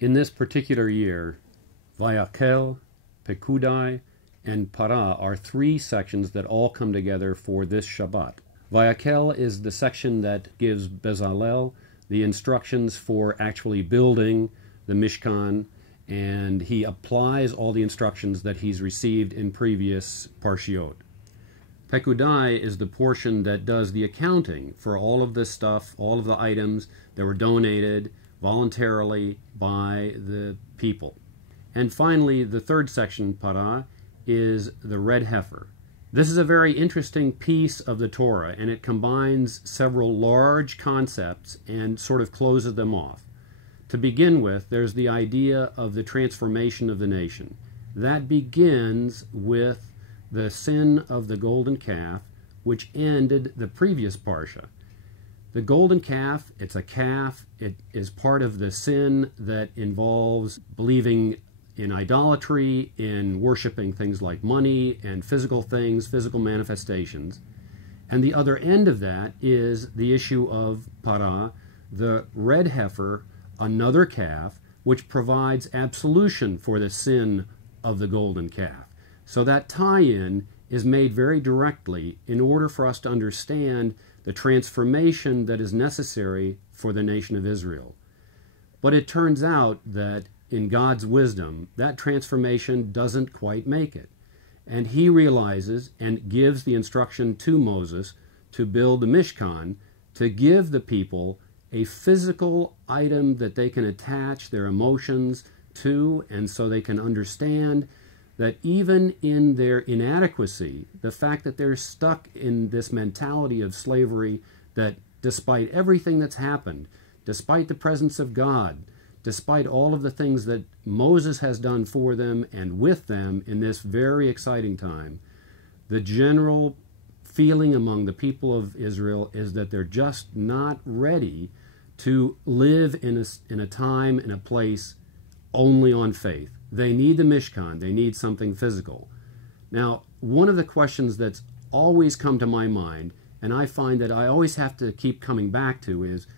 In this particular year, Vayakhel, Pekudei, and Para are three sections that all come together for this Shabbat. Vayakhel is the section that gives Bezalel the instructions for actually building the Mishkan, and he applies all the instructions that he's received in previous Parshayot. Pekudei is the portion that does the accounting for all of this stuff, all of the items that were donated voluntarily by the people. And finally, the third section, Para, is the red heifer. This is a very interesting piece of the Torah, and it combines several large concepts and sort of closes them off. To begin with, there's the idea of the transformation of the nation. That begins with the sin of the golden calf, which ended the previous Parsha. The golden calf, it's a calf. It is part of the sin that involves believing in idolatry, in worshiping things like money and physical things, physical manifestations. And the other end of that is the issue of Para, the red heifer, another calf, which provides absolution for the sin of the golden calf. So that tie-in is made very directly in order for us to understand the transformation that is necessary for the nation of Israel. But it turns out that in God's wisdom, that transformation doesn't quite make it. And he realizes and gives the instruction to Moses to build the Mishkan, to give the people a physical item that they can attach their emotions to, and so they can understand that even in their inadequacy, the fact that they're stuck in this mentality of slavery, that despite everything that's happened, despite the presence of God, despite all of the things that Moses has done for them and with them in this very exciting time, the general feeling among the people of Israel is that they're just not ready to live in a time, in a place, only on faith. They need the Mishkan. They need something physical. Now, one of the questions that's always come to my mind, and I find that I always have to keep coming back to, is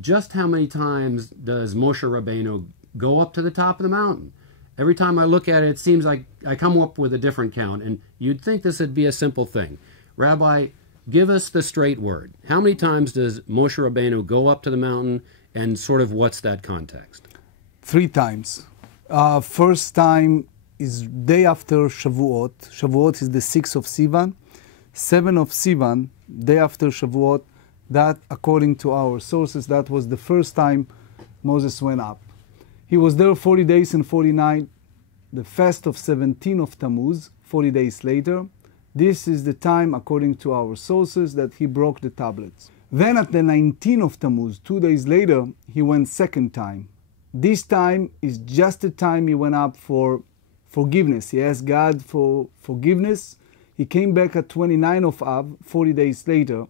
just how many times does Moshe Rabbeinu go up to the top of the mountain? Every time I look at it, it seems like I come up with a different count, and you'd think this would be a simple thing. Rabbi, give us the straight word. How many times does Moshe Rabbeinu go up to the mountain, and sort of what's that context? 3 times. First time is day after Shavuot. Shavuot is the 6th of Sivan. 7th of Sivan, day after Shavuot, that, according to our sources, that was the first time Moses went up. He was there 40 days and 40 nights, the fast of 17 of Tammuz, 40 days later. This is the time, according to our sources, that he broke the tablets. Then at the 19th of Tammuz, 2 days later, he went second time. This time is just the time he went up for forgiveness. He asked God for forgiveness. He came back at 29th of Av, 40 days later,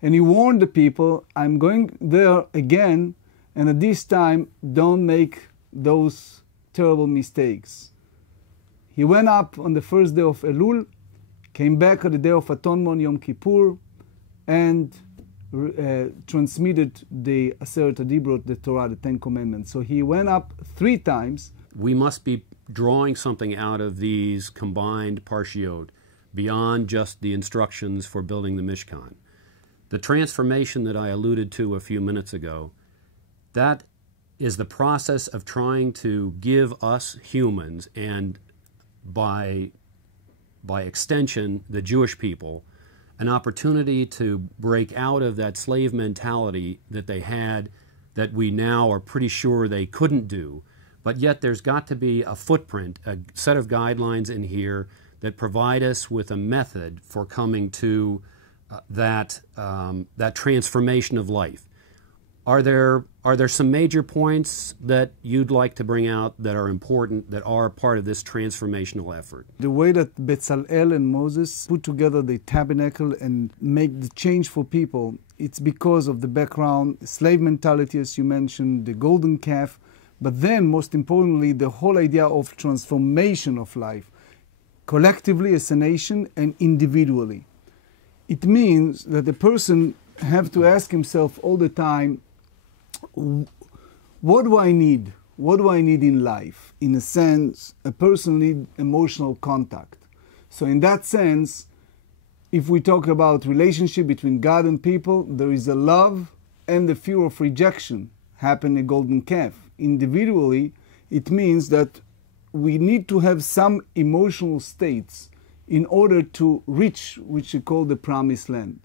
and he warned the people, I'm going there again, and at this time, don't make those terrible mistakes. He went up on the first day of Elul, came back on the day of Atonement, Yom Kippur, and transmitted the Aseret HaDibrot, the Torah, the 10 Commandments. So he went up 3 times. We must be drawing something out of these combined Parshayot beyond just the instructions for building the Mishkan. The transformation that I alluded to a few minutes ago, that is the process of trying to give us humans, and by extension, the Jewish people, an opportunity to break out of that slave mentality that they had, that we now are pretty sure they couldn't do. But yet there's got to be a footprint, a set of guidelines in here that provide us with a method for coming to that transformation of life. Are there some major points that you'd like to bring out that are important, that are part of this transformational effort? The way that Bezalel and Moses put together the tabernacle and make the change for people, it's because of the background, slave mentality, as you mentioned, the golden calf, but then, most importantly, the whole idea of transformation of life, collectively as a nation and individually. It means that the person have to ask himself all the time, what do I need? what do I need in life? In a sense, a person needs emotional contact. So in that sense, if we talk about relationship between God and people, there is a love and the fear of rejection happen in golden calf. Individually, it means that we need to have some emotional states in order to reach, which we call the promised land.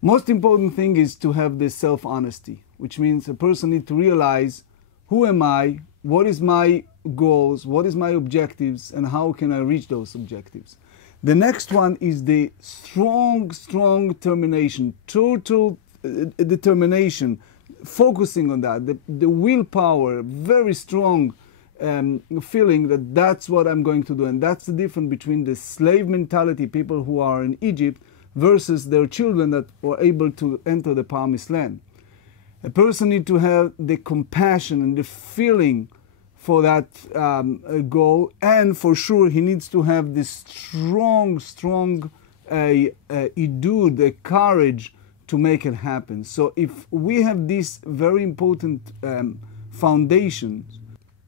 Most important thing is to have this self-honesty, which means a person needs to realize, who am I, what is my goals, what is my objectives, and how can I reach those objectives. The next one is the strong determination, total determination, focusing on that, the willpower, very strong feeling that that's what I'm going to do. And that's the difference between the slave mentality, people who are in Egypt, versus their children that were able to enter the promised land. A person needs to have the compassion and the feeling for that goal, and for sure he needs to have this strong idud, the courage to make it happen. So if we have these very important foundations,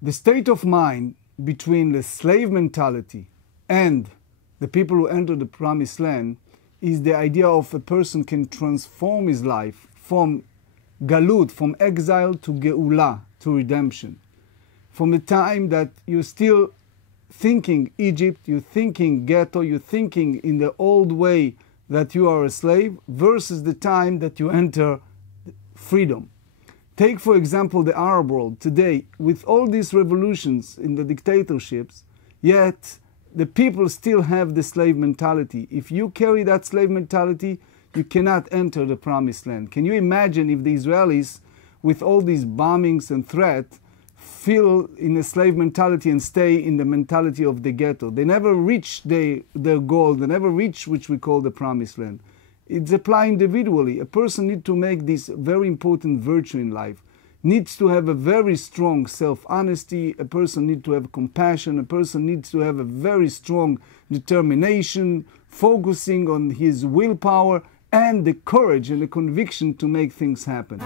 the state of mind between the slave mentality and the people who enter the promised land is the idea of a person can transform his life from galut, from exile, to geula, to redemption. From the time that you're still thinking Egypt, you're thinking ghetto, you're thinking in the old way that you are a slave, versus the time that you enter freedom. Take, for example, the Arab world today, with all these revolutions in the dictatorships, yet the people still have the slave mentality. If you carry that slave mentality, you cannot enter the promised land. Can you imagine if the Israelis, with all these bombings and threats, feel in a slave mentality and stay in the mentality of the ghetto? They never reach their goal, they never reach which we call the promised land. It's applied individually. A person needs to make this very important virtue in life. Needs to have a very strong self-honesty, a person needs to have compassion, a person needs to have a very strong determination, focusing on his willpower and the courage and the conviction to make things happen.